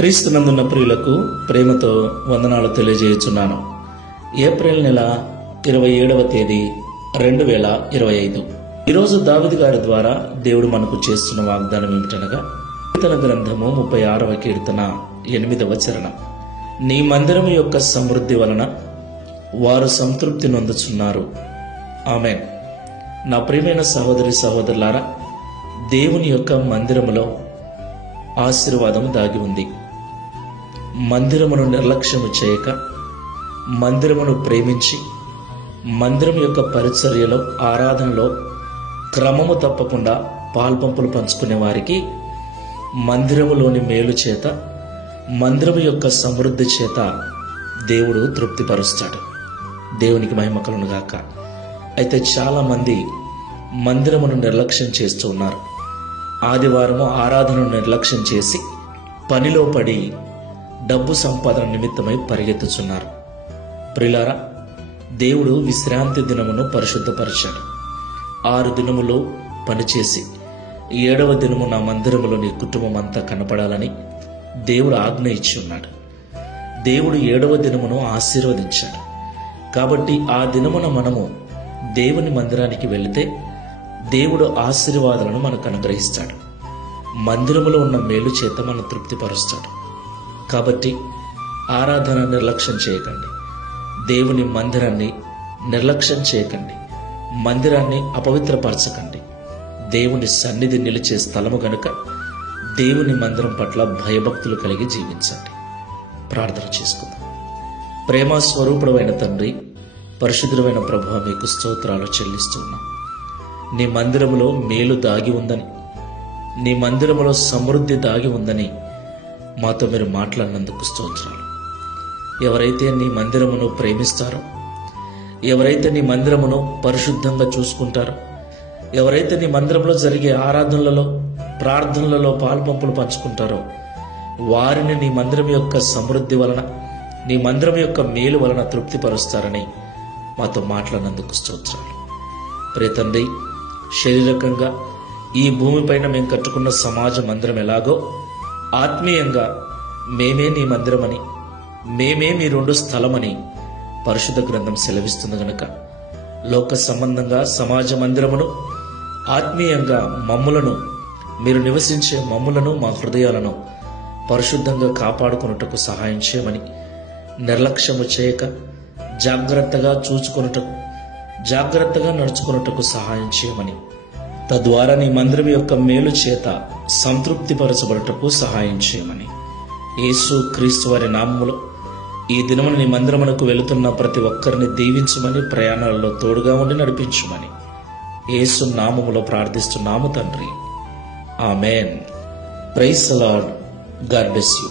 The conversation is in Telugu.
క్రీస్తునందున్న ప్రియులకు ప్రేమతో వందనాలు తెలియజేయుచున్నాను. ఏప్రిల్ నెల 27వ తేదీ 2025. ఈరోజు దావీదు గారి ద్వారా దేవుడు మనకు చేస్తున్న వాగ్దానం ఏమిటనగా, కీర్తన గ్రంథము 36వ కీర్తన 8వ చరణం. నీ మందిరము యొక్క సమృద్ధి వలన వారు సంతృప్తి నొందుచున్నారు. ఆమేన్. నా ప్రియమైన సహోదరి సహోదరులారా, దేవుని యొక్క మందిరములో ఆశీర్వాదం దాగి ఉంది. మందిరమును నిర్లక్ష్యము చేయక, మందిరమును ప్రేమించి, మందిరం యొక్క పరిచర్యలో, ఆరాధనలో క్రమము తప్పకుండా పాల్పంపులు పంచుకునే వారికి మందిరములోని మేలు చేత, మందిరము యొక్క సమృద్ధి చేత దేవుడు తృప్తిపరుస్తాడు. దేవునికి మహిమ కలుగునుగాక. అయితే చాలా మంది మందిరమును నిర్లక్ష్యం చేస్తూ ఉన్నారు. ఆదివారము ఆరాధనను నిర్లక్ష్యం చేసి పనిలో పడి డబ్బు సంపాదన నిమిత్తమై పరిగెత్తుచున్నారు. ప్రియులారా, దేవుడు విశ్రాంతి దినమును పరిశుద్ధపరిచాడు. 6 దినములు పనిచేసి 7వ దినము నా మందిరములో నీ కుటుంబం అంతా కనపడాలని దేవుడు ఆజ్ఞ ఇచ్చి ఉన్నాడు. దేవుడు 7వ దినమును ఆశీర్వదించాడు. కాబట్టి ఆ దినమున మనము దేవుని మందిరానికి వెళితే దేవుడు ఆశీర్వాదాలను మనకు అనుగ్రహిస్తాడు. మందిరములో ఉన్న మేలు చేత మనం తృప్తిపరుస్తాడు. కాబట్టి ఆరాధన నిర్లక్ష్యం చేయకండి. దేవుని మందిరాన్ని నిర్లక్ష్యం చేయకండి. మందిరాన్ని అపవిత్రపరచకండి. దేవుని సన్నిధి నిలిచే స్థలము గనుక దేవుని మందిరం పట్ల భయభక్తులు కలిగి జీవించండి. ప్రార్థన చేసుకుందాం. ప్రేమ స్వరూపుడైన తండ్రి, పరిశుద్ధమైన ప్రభువా, మీకు స్తోత్రాలు చెల్లిస్తున్నాం. నీ మందిరములో మేలు దాగి ఉందని, నీ మందిరములో సమృద్ధి దాగి ఉందని మాతో మీరు మాట్లాడినందుకు స్తోత్రాలు. ఎవరైతే నీ మందిరమును ప్రేమిస్తారో, ఎవరైతే నీ మందిరమును పరిశుద్ధంగా చూసుకుంటారో, ఎవరైతే నీ మందిరంలో జరిగే ఆరాధనలలో, ప్రార్థనలలో పాల్పంపులు పంచుకుంటారో, వారిని నీ మందిరం యొక్క సమృద్ధి వలన, నీ మందిరం యొక్క మేలు వలన తృప్తిపరుస్తారని మాతో మాట్లాడినందుకు స్తోత్రాలు. ప్రియ తండ్రి, శారీరకంగా ఈ భూమిపైన మేము కట్టుకున్న సమాజ మందిరం ఎలాగో, ఆత్మీయంగా మేమే నీ మందిరమని, మేమే మీ 2 స్థలమని పరిశుద్ధ గ్రంథం సెలవిస్తుంది గనుక, లోక సంబంధంగా సమాజ మందిరమును, ఆత్మీయంగా మమ్ములను, మీరు నివసించే మమ్ములను, మా హృదయాలను పరిశుద్ధంగా కాపాడుకొనుటకు సహాయం చేయమని, నిర్లక్ష్యము చేయక జాగ్రత్తగా చూచుకొనుటకు, జాగ్రత్తగా నడుచుకొనుటకు సహాయం చేయమని, తద్వారా నీ మందిరం యొక్క మేలు చేత సంతృప్తిపరచబడుటకు సహాయం చేయమని, యేసు క్రీస్తు వారి నామములో ఈ దినమున నీ మందిరమునకు వెళుతున్న ప్రతి ఒక్కరిని దీవించమని, ప్రయాణాలలో తోడుగా ఉండి నడిపించమని యేసు నామములో ప్రార్థిస్తున్నాము తండ్రి. Amen. Praise the lord. God bless you.